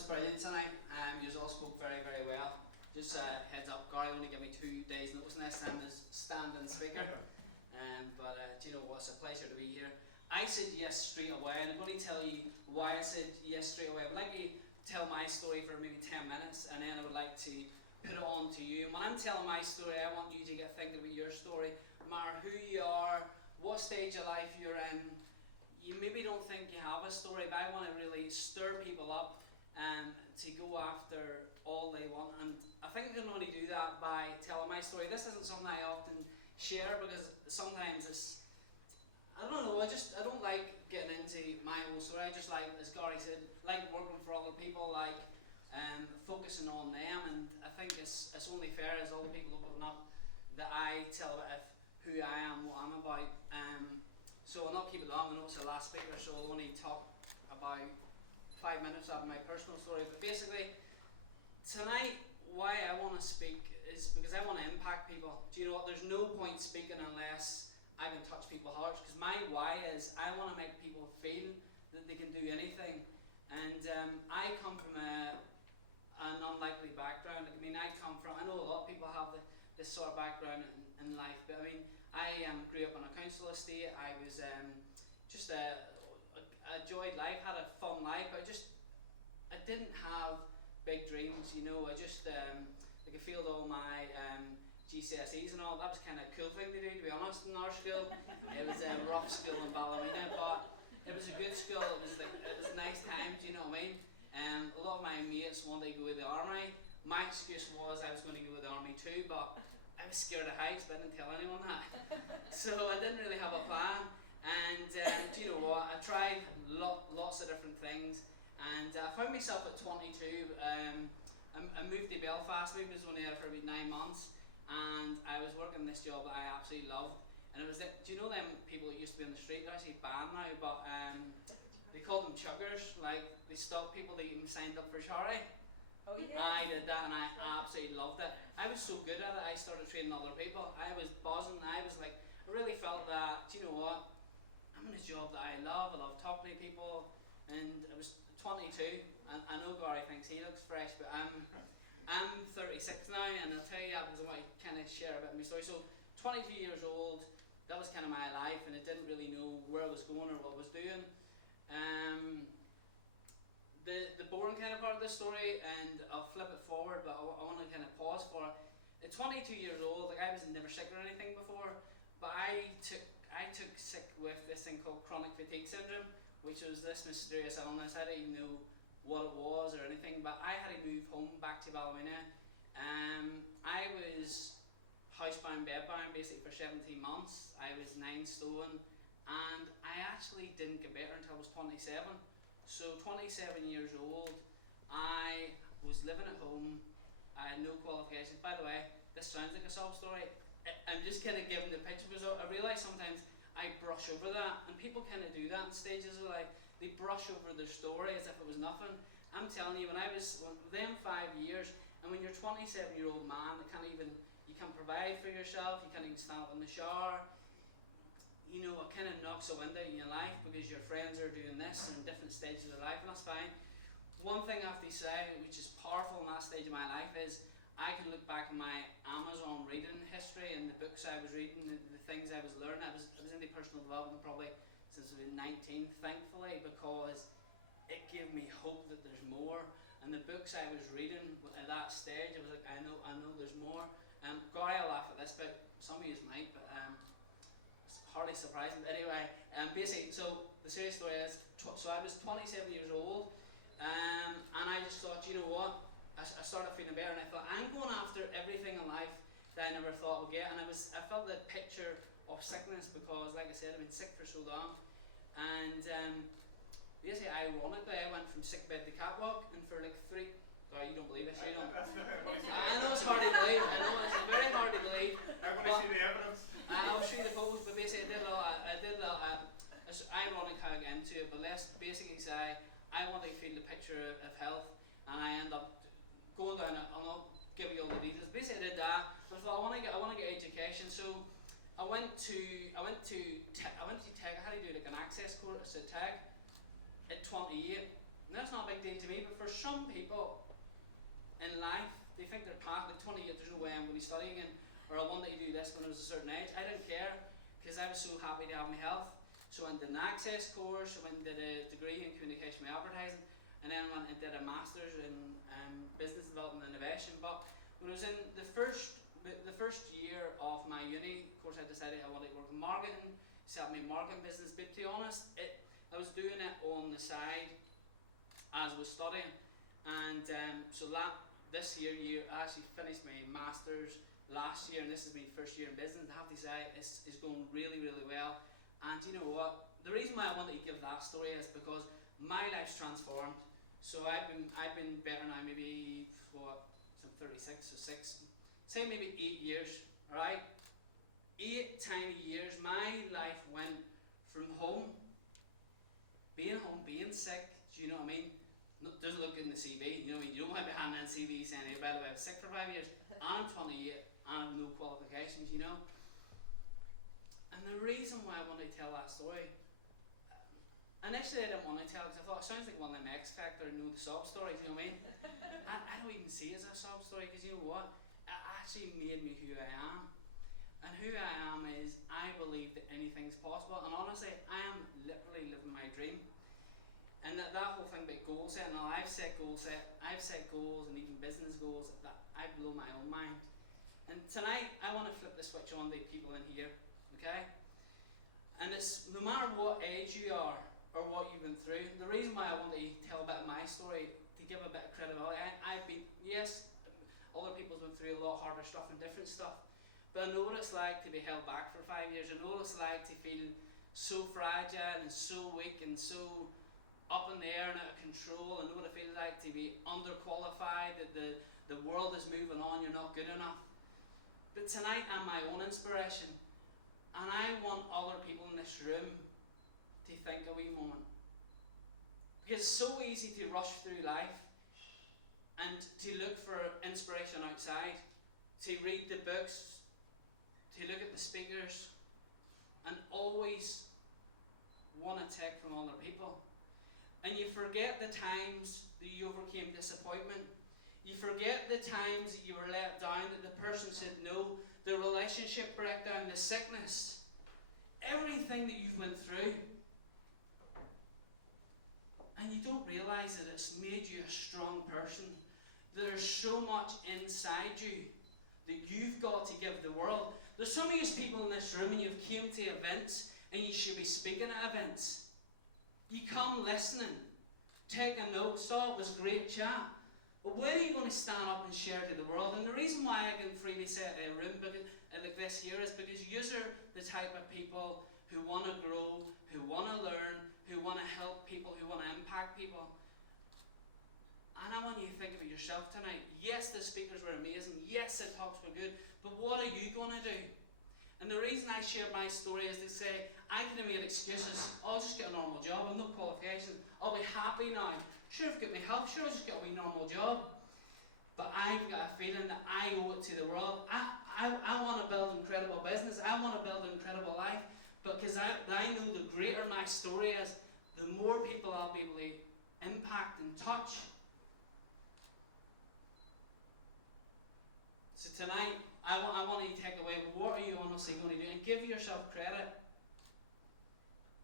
was brilliant tonight. You all spoke very, very well. Just heads up, Gary only gave me 2 days notice next time as standing speaker. Do you know what? It's a pleasure to be here. I said yes straight away, and I'm going to tell you why I said yes straight away. I would like to tell my story for maybe 10 minutes, and then I would like to put it on to you. And when I'm telling my story, I want you to get thinking about your story. No matter who you are, what stage of life you're in, you maybe don't think you have a story, but I want to really stir people up to go after all they want. And I think I can only do that by telling my story. This isn't something I often share because sometimes it's, I don't know, I don't like getting into my own story. I just like, as Gary said, like working for other people, like focusing on them. And I think it's only fair as all the people open up that I tell about who I am, what I'm about. So I'll not keep it long. I know it's the last speaker, so I'll only talk about 5 minutes of my personal story. But basically, tonight, why I want to speak is because I want to impact people. Do you know what? There's no point speaking unless I can touch people's hearts. Because my why is I want to make people feel that they can do anything. And I come from an unlikely background. I mean, I know a lot of people have this sort of background in life, but I mean, I grew up on a council estate. I was just enjoyed life, had a fun life, but I didn't have big dreams, you know. I just like I failed all my GCSEs and all. That was kind of a cool thing to do, to be honest, in our school. It was a rough school in Ballymena, but it was a good school. It was nice times, you know what I mean. A lot of my mates wanted to go to the army. My excuse was I was going to go to the army too, but I was scared of heights, but I didn't tell anyone that. So I didn't really have a plan. And do you know what? I tried lots of different things, and I found myself at 22. I moved to Belfast. Maybe I was only there for about 9 months, and I was working this job that I absolutely loved. And it was do you know them people that used to be on the street? They're actually banned now, but they called them chuggers. Like they stopped people that even signed up for charity. Oh, yeah. I did that and I absolutely loved it. I was so good at it, I started training other people. I was buzzing. I was like, I really felt that, do you know what? I'm in a job that I love talking to people. And I was 22, and I know Gary thinks he looks fresh, but I'm 36 now, and I'll tell you that because I want to kind of share a bit of my story. So 22 years old, that was kind of my life, and I didn't really know where I was going or what I was doing. The boring kind of part of the story, and I'll flip it forward, but I want to kind of pause for it. At 22 years old, like I was never sick or anything before, but I took sick with this thing called chronic fatigue syndrome, which was this mysterious illness. I didn't even know what it was or anything, but I had to move home back to Ballymena. I was housebound, bedbound basically for 17 months. I was 9 stone, and I actually didn't get better until I was 27. So 27 years old, I was living at home. I had no qualifications. By the way, this sounds like a sob story. I'm just kind of giving the picture because I realise sometimes I brush over that, and people kind of do that in stages of life. They brush over their story as if it was nothing. I'm telling you, when them 5 years, and when you're a 27-year-old man that you can't provide for yourself, you can't even stand up in the shower, you know, it kind of knocks a wind out in your life because your friends are doing this in different stages of their life, and that's fine. One thing I have to say, which is powerful in that stage of my life, is I can look back at my Amazon reading history and the books I was reading, the things I was learning. I was into personal development probably since I was 19, thankfully, because it gave me hope that there's more. And the books I was reading at that stage, I was like, I know there's more. Gary, I'll laugh at this, but some of you might, but it's hardly surprising. But anyway, basically, so the serious story is, so I was 27 years old, and I just thought, you know what? I started feeling better, and I thought, I'm going after everything in life that I never thought I would get. And I felt the picture of sickness because, like I said, I've been sick for so long. And basically, ironically, I went from sick bed to catwalk, and for like 3. Sorry, you don't believe this, you don't. I know it's hard to believe. I know it's very hard to believe. I want to see the evidence. I'll show you the photos, but basically, I did a lot. It's ironic how I get into it, but let's basically say I want to feel the picture of health, and I end up going down it. I'll not give you all the details. Basically, I did that. But I thought I want to get education. So I went to Tech. I had to do like an access course at Tech at 28. And that's not a big deal to me, but for some people in life, they think they're past, like 28, there's no way I'm going to study again, or I wanted to do this when I was a certain age. I didn't care, because I was so happy to have my health. So I did an access course, I went and did a degree in communication and advertising, and then went and did a master's in business development and innovation. But when I was in the first year of my uni course, I decided I wanted to work in marketing, set up my marketing business. But to be honest, I was doing it on the side as I was studying, and so this year I actually finished my master's last year, and this is my first year in business. I have to say it's going really, really well. And you know what? The reason why I wanted to give that story is because my life's transformed. So I've been better now, maybe what, I'm 36, so say maybe 8 years, alright? 8 tiny years, my life went from home, being sick, do you know what I mean? Doesn't look good in the CV, you know what I mean? You don't want to be handing in CV saying, hey, by the way, I was sick for 5 years, and I'm 28, and I have no qualifications, you know? And the reason why I wanted to tell that story, initially I didn't want to tell it because I thought it sounds like one of them X Factor, the sob stories, you know what I mean? I don't even see it as a sob story, because you know what? It actually made me who I am. And who I am is, I believe that anything's possible, and honestly, I am literally living my dream. And that whole thing about goal setting, now I've set goals and even business goals that I blow my own mind. And tonight, I want to flip the switch on to people in here, okay? And it's no matter what age you are or what you've been through, the reason why I want to tell a bit of my story, to give a bit of credibility, I've been, yes, other people's been through a lot harder stuff and different stuff, but I know what it's like to be held back for 5 years. I know what it's like to feel so fragile and so weak and so up in the air and out of control. I know what it feels like to be underqualified, that the world is moving on, you're not good enough. But tonight I'm my own inspiration, and I want other people in this room to think a wee moment. Because it's so easy to rush through life and to look for inspiration outside, to read the books, to look at the speakers, and always want to take from other people. And you forget the times that you overcame disappointment. You forget the times that you were let down, that the person said no, the relationship breakdown, the sickness, everything that you've went through. And you don't realise that it's made you a strong person. There's so much inside you that you've got to give the world. There's some of you people in this room, and you've came to events, and you should be speaking at events. You come listening, taking notes, thought it was great chat. But when are you going to stand up and share to the world? And the reason why I can freely say it in a room like this here is because you are the type of people who want to grow, who want to learn, who want to help people, who want to impact people. And I want you to think about yourself tonight. Yes, the speakers were amazing. Yes, the talks were good. But what are you going to do? And the reason I share my story is to say, I could have made excuses. I'll just get a normal job. I've no qualifications. I'll be happy now. Sure, I've got my health. Sure, I'll just get a wee normal job. But I've got a feeling that I owe it to the world. I want to build incredible business. I want to build an incredible life. Because I know the greater my story is, the more people I'll be able to impact and touch. So tonight, I want you to take away, what are you honestly going to do? And give yourself credit.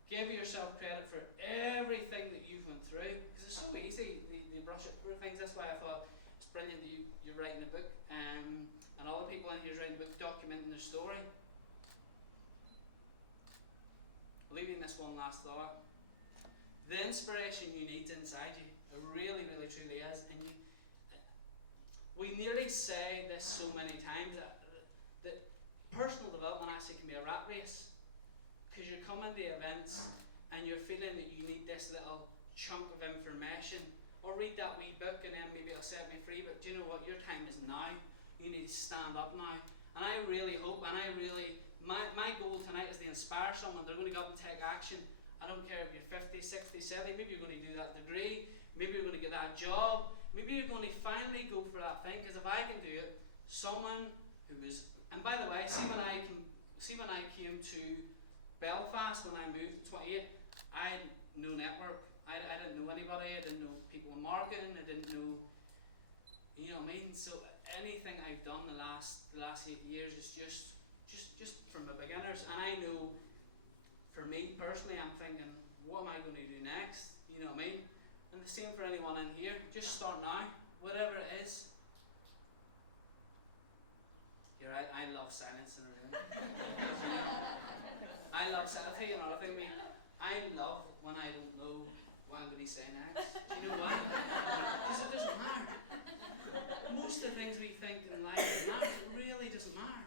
Give yourself credit for everything that you've went through. Because it's so easy to brush it through things. That's why I thought it's brilliant that you're writing a book. And other people in here are writing a book documenting their story. Leaving this one last thought. The inspiration you need inside you. It really, really, truly is. And we nearly say this so many times that personal development actually can be a rat race, because you're coming to events and you're feeling that you need this little chunk of information, or read that wee book and then maybe it'll set me free. But do you know what? Your time is now. You need to stand up now. And I really hope, and my goal tonight is to inspire someone. They're going to go up and take action. I don't care if you're 50, 60, 70, maybe you're going to do that degree, maybe you're going to get that job, maybe you're going to finally go for that thing. Because if I can do it, someone who was, and by the way, see when I came to Belfast, when I moved at 28, I had no network, I didn't know anybody, I didn't know people in marketing, I didn't know, you know what I mean? So anything I've done the last 8 years is just from the beginners. And I know, for me personally, I'm thinking, what am I going to do next? You know what I mean? And the same for anyone in here. Just start now, whatever it is. You're right, I love silence in a room. I love silence. I'll tell you another thing, mate. I love when I don't know what I'm going to say next. Do you know why? Because it doesn't matter. Most of the things we think in life matter, it really doesn't matter.